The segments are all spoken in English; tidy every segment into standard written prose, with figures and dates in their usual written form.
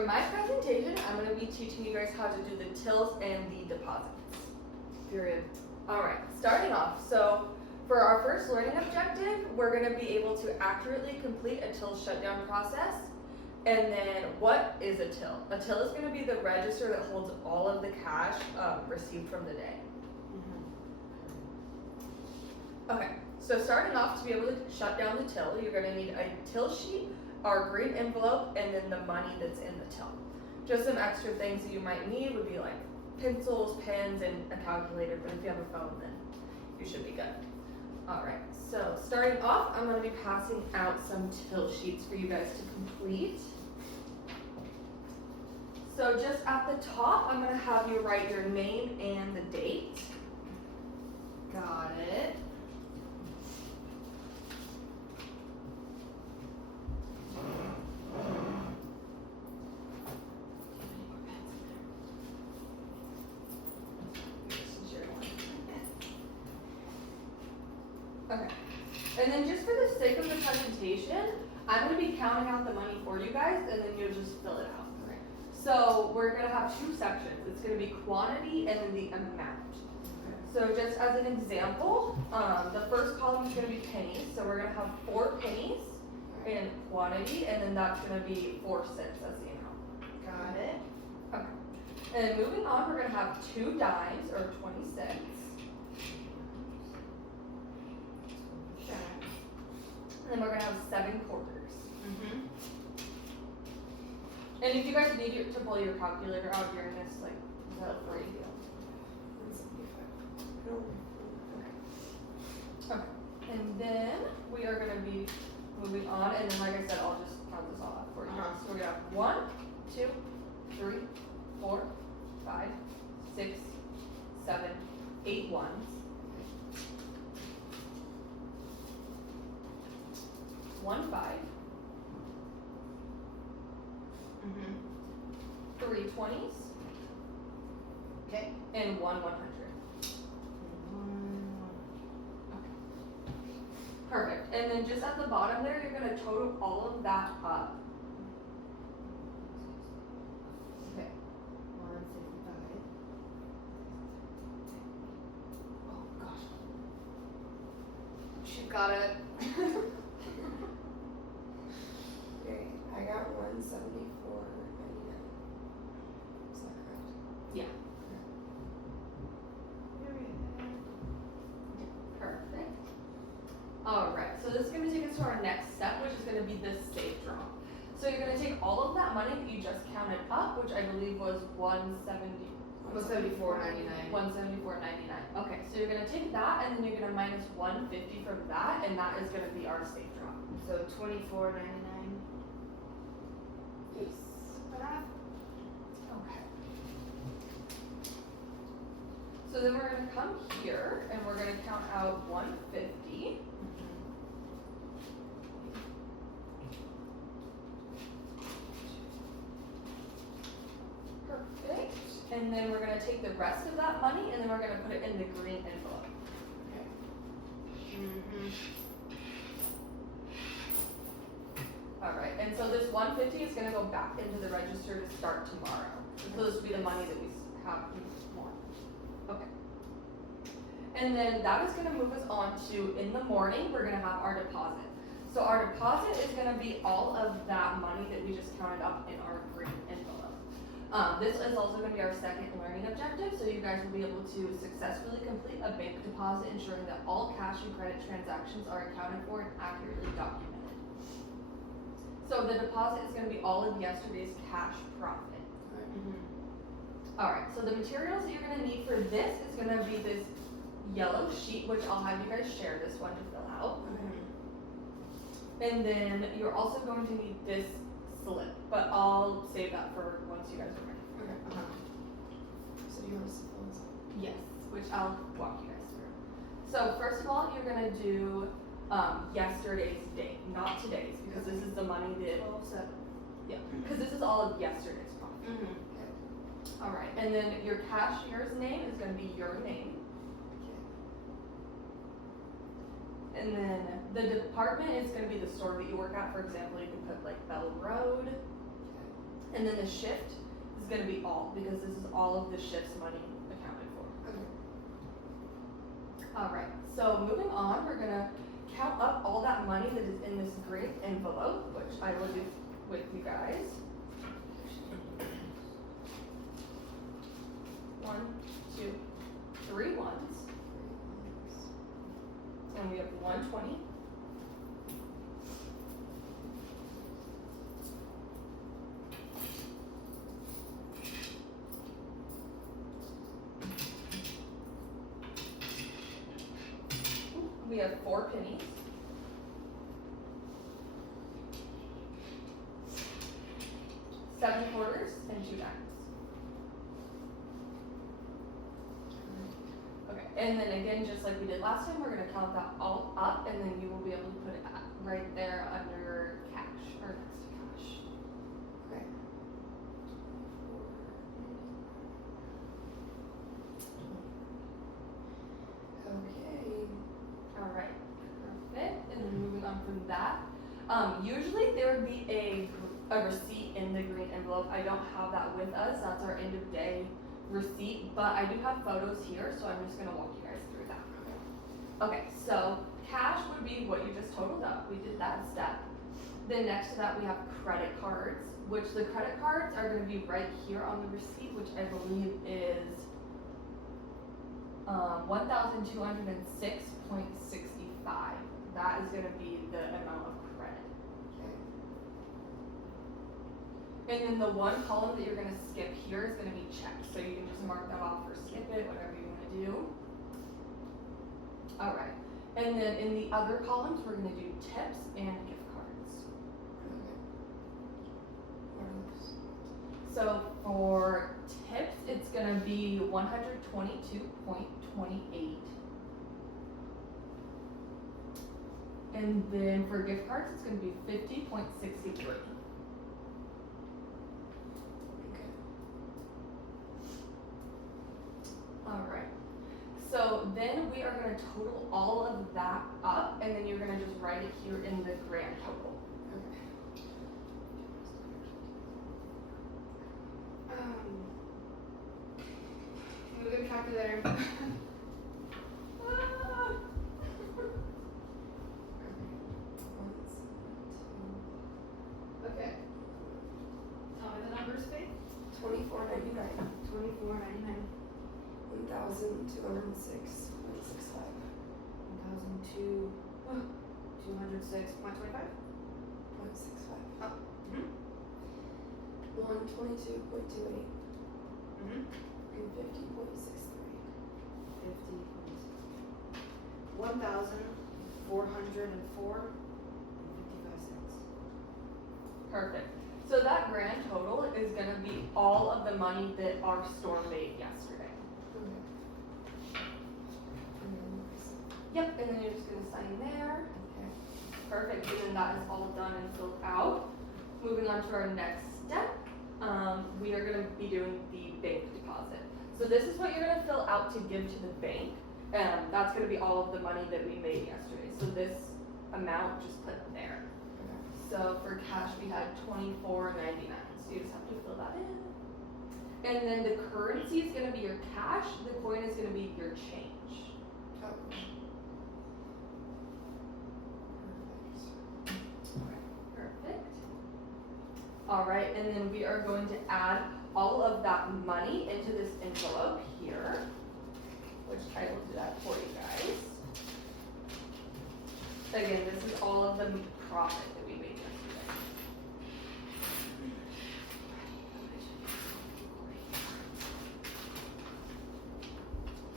for my presentation, I'm going to be teaching you guys how to do the tills and the deposits. Period. Alright, starting off, so for our first learning objective, we're going to be able to accurately complete a till shutdown process. And then what is a till? A till is going to be the register that holds all of the cash received from the day. Okay, so starting off, to be able to shut down the till, you're going to need a till sheet, our green envelope, and then the money that's in the till. Just some extra things that you might need would be like pencils, pens, and a calculator, but if you have a phone, then you should be good. Alright, so starting off, I'm going to be passing out some till sheets for you guys to complete. So just at the top, I'm going to have you write your name and the date. Got it. Okay, and then just for the sake of the presentation, I'm going to be counting out the money for you guys, and then you'll just fill it out. Okay. So we're going to have two sections. It's going to be quantity and then the amount. So just as an example, the first column is going to be pennies. So we're going to have 4 pennies in quantity, and then that's going to be 4 cents as the amount. Got it? Okay. And then moving on, we're going to have 2 dimes, or 20 cents. And then we're going to have 7 quarters. And if you guys need to pull your calculator out during this, like, is that for you? Okay. And then we are going to be moving on, and then like I said, I'll just count this all out for you. So we have 1, 2, 3, 4, 5, 6, 7, 8 ones. 1 5. 3 20s. Okay. And 1 100. Perfect. And then just at the bottom there, you're going to total all of that up. Okay. 165. Oh gosh. She got it. Okay, I got 174.99. Is that correct? Yeah. Perfect. Alright, so this is going to take us to our next step, which is going to be this safe draw. So you're going to take all of that money that you just counted up, which I believe was 174.99. 174.99. Okay, so you're going to take that, and then you're going to minus 150 from that, and that is going to be our safe draw. So 24.99. Yes. Okay. So then we're going to come here, and we're going to count out 150. Perfect. And then we're going to take the rest of that money, and then we're going to put it in the green envelope. Alright, and so this 150 is going to go back into the register to start tomorrow. So this will be the money that we have this morning. Okay. And then that is going to move us on to, in the morning, we're going to have our deposit. So our deposit is going to be all of that money that we just counted up in our green envelope. This is also going to be our second learning objective, so you guys will be able to successfully complete a bank deposit, ensuring that all cash and credit transactions are accounted for and accurately documented. So the deposit is going to be all of yesterday's cash profit. Alright, so the materials that you're going to need for this is going to be this yellow sheet, which I'll have you guys share this one to fill out. And then you're also going to need this slip, but I'll save that for once you guys are ready. Okay. So do you want us to fill this out? Yes, which I'll walk you guys through. So first of all, you're going to do yesterday's date, not today's, because this is the money that, 12.7. yeah, because this is all of yesterday's profit. Alright, and then your cashier's name is going to be your name. And then the department is going to be the store that you work at. For example, you can put like Bell Road. And then the shift is gonna be all, because this is all of the shift's money accounted for. Okay. Alright, so moving on, we're gonna count up all that money that is in this green envelope, which I will do with you guys. 1, 2, 3 ones, and we have 120. We have 4 pennies. 7 quarters and 2 dimes. Okay, and then again, just like we did last time, we're gonna count that all up, and then you will be able to put it right there under cash, or next to cash. Okay. Okay. Alright, perfect, and then moving on from that, usually there would be a receipt in the green envelope. I don't have that with us, that's our end of day receipt, but I do have photos here, so I'm just gonna walk you guys through that. Okay, so cash would be what you just totaled up, we did that step. Then next to that we have credit cards, which the credit cards are gonna be right here on the receipt, which I believe is 1,206.65. That is gonna be the amount of credit. Okay. And then the one column that you're gonna skip here is gonna be checked, so you can just mark that off or skip it, whatever you wanna do. Alright, and then in the other columns, we're gonna do tips and gift cards. Okay. What are those? So for tips, it's gonna be 122.28. And then for gift cards, it's gonna be 50.63. Okay. Alright, so then we are gonna total all of that up, and then you're gonna just write it here in the grand total. Okay. Move the calculator. Ah. Okay. Tell me the numbers, Faith. $24.99. 24.99. 1,206.65. 206.25. 0.65. Oh. 122.28 Mm-hmm. and 50.63. 1,404.55. Perfect. So that grand total is gonna be all of the money that our store made yesterday. Okay. And then this. Yep, and then you're just gonna sign there. Okay. Perfect, and then that is all done and filled out. Moving on to our next step, we are gonna be doing the bank deposit. So this is what you're gonna fill out to give to the bank. That's gonna be all of the money that we made yesterday. So this amount, just put there. Okay. So for cash, we had $24.99. So you just have to fill that in. And then the currency is gonna be your cash. The coin is gonna be your change. Oh. Perfect. All right, and then we are going to add all of that money into this envelope here, which I will do that for you guys. Again, this is all of the profit that we made yesterday.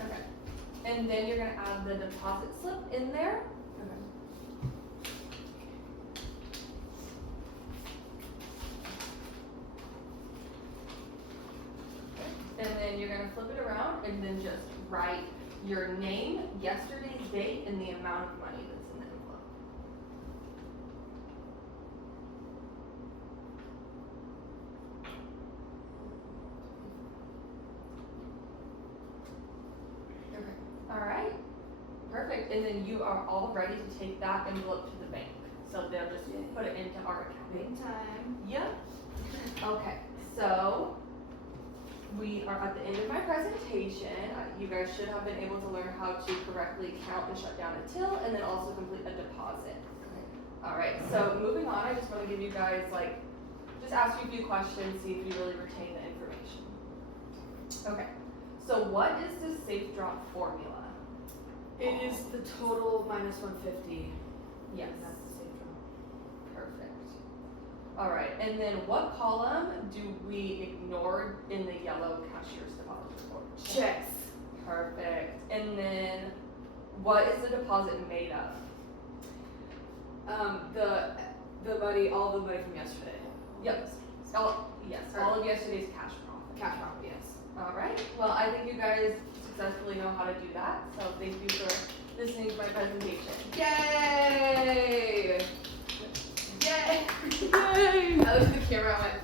Okay, and then you're gonna add the deposit slip in there. Okay. And then you're gonna flip it around and then just write your name, yesterday's date, and the amount of money that's in the envelope. Okay. Alright, perfect, and then you are all ready to take that envelope to the bank. So they'll just Yay. put it into our account. Big time. Yep. Okay, so we are at the end of my presentation. You guys should have been able to learn how to correctly count and shut down a till and then also complete a deposit. Alright, so moving on, I just want to give you guys just ask you a few questions, see if you really retain the information. Okay, so what is the safe drop formula? It is the total minus 150. Yes. And that's the safe drop. Perfect. Alright, and then what column do we ignore in the yellow cashier's deposit report? Checks. Perfect. And then what is the deposit made of? All the money from yesterday. Yep. All of yesterday's cash profit. Cash profit, yes. Alright, well I think you guys successfully know how to do that, so thank you for listening to my presentation. Yay! Yay! I looked at the camera and went,